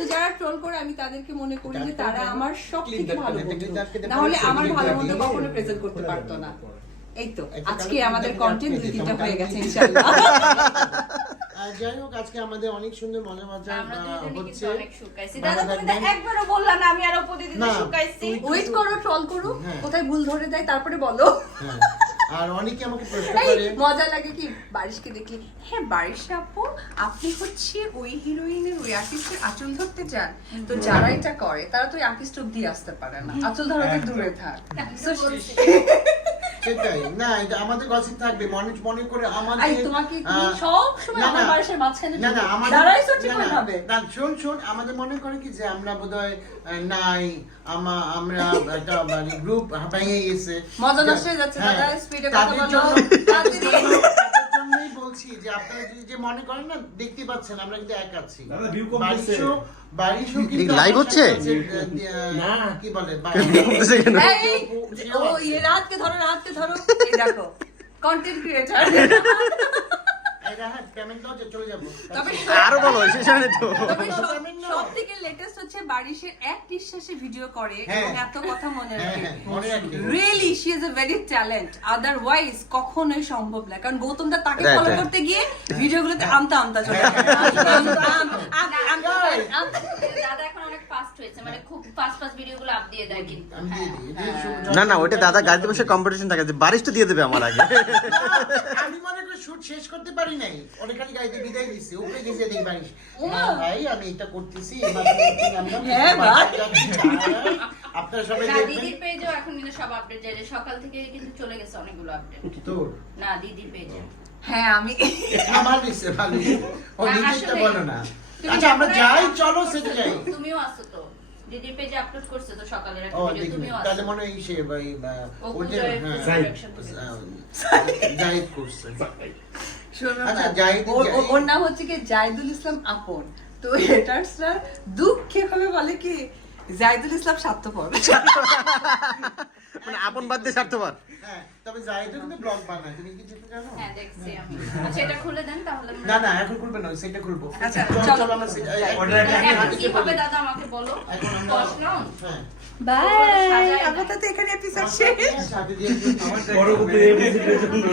তো যারা ট্রোল করে আমি তাদেরকে মনে করি যে তারা আমার সবথেকে ভালো বন্ধু, না হলে আমার ভালো মন্দ কখনো প্রেজেন্ট করতে পারতো না। এই তো আজকে আমাদের কন্টেন্ট 2-3টা হয়ে গেছে ইনশাআল্লাহ। যাই হোক, আজকে আমাদের অনেক সুন্দর মজার মজা হচ্ছে। দাদা তুমি তো একবারও বললা না আমি আরো প্রতিদিন শুকাইছি। ওয়েট করো, ট্রল করো, কোথায় ভুল ধরে দেয় তারপরে বলো। আর অনেকে আমাকে প্রশ্ন এই করে, মজা লাগে কি বারিশকে দেখলে, হ্যাঁ বারিশ আপু আপনি হচ্ছে ওই হিরোইনের ওই আর্টিস্টের আঁচল ধরতে চান, তো যারা এটা করে তারা তো ওই আর্টিস্ট অব্দি আসতে পারে না, আঁচল ধরা তো দূরে থাক। সেটাই না, এটা আমাদের গসিপ থাকবে, মানুষ মনে করে আই আমাদের তোমাকে তুমি সব সময় আমার বারিশের মাঝখানে না না আমাদের দাঁড়াইছো ঠিক ভাবে। না শোন আমাদের মনে করে কি যে আমরা বোধহয় নাই, আমরা একটা মানে গ্রুপ ভেঙে গেছে, মজা নষ্ট হয়ে যাচ্ছে দাদা, স্পিডে কথা বলো। তাদের জন্যই বলছি যে আপনারা যে মনে করেন না, দেখতে পাচ্ছেন আমরা কিন্তু এক আছি। বারিশও কিন্তু লাইভ হচ্ছে না, কি বলে এই ও ये রাতকে ধরো এই দেখো কন্টেন্ট ক্রিয়েটর। আরো বলো সেশনে তো সবথেকে লেটেস্ট হচ্ছে বারিশের এক নিঃশ্বাসে ভিডিও করে এবং এত কথা মনে রাখে। Really she is a very talent, otherwise কখনোই সম্ভব না, কারণ গৌতম দা তাকে ফলো করতে গিয়ে ভিডিওগুলোতে আমতা চলে যায়। দাদা এখন অনেক ফাস্ট হয়েছে, মানে খুব ফাস্ট ভিডিওগুলো আপ দিয়ে দেয় কিন্তু। না ওইটা দাদা গাড়িতে বসে কম্পিটিশন থাকে যে বারিশ তো দিয়ে দেবে আমার আগে। আমি মনে করি শুট শেষ করতে পারি নাই, অনেক খালি গাড়িতে বিদায় দিছি, উপরে গেছে দেখি বারিশ, ভাই আমি এটা করতেছি, আপনারা সবাই না দেখবেন। দিদির পেজেও এখন কিন্তু সব আপডেট যায়, সকাল থেকে কিন্তু চলে গেছে অনেকগুলো আপডেট। তোর না দিদির পেজে হ্যাঁ আমি ভালো দিছে ও নিজেরটা বলো না। আচ্ছা আমরা যাই, চলো সেটা যাই। তুমিও আসছো তো দিদির পেজে আপলোড করছে তো সকালের একটা ও ভিডিও, দেখি তুমিও তাহলে আসছো। মনে হয় সে ভাই ওদের জাহিদ করছে। শোনো আচ্ছা, না, জাহিদ ওর নাম হচ্ছে কি জাহিদুল ইসলাম আপন, তো হেটার্সরা দুঃখে ভাবে বলে কি জাহিদুল ইসলাম স্বার্থপর। মানে আপন বাদ দিয়ে স্বার্থপর। হ্যাঁ, তবে জাহিদও কিন্তু ব্লগ বানায়, তুমি কি যেটা জানো? হ্যাঁ দেখছি আমি। আচ্ছা এটা খুলে দেন তাহলে আমরা- না এখন খুলবে না, সেটা খুলবো। আচ্ছা, চলো আমরা এখন কি হবে দাদা আমাকে বলো। এখন আমরা প্রশ্ন হ্যাঁ বাই, আপাতত এখানে এপিসোড শেষ। সাথে দিয়ে পরবর্তী এপিসোডের জন্য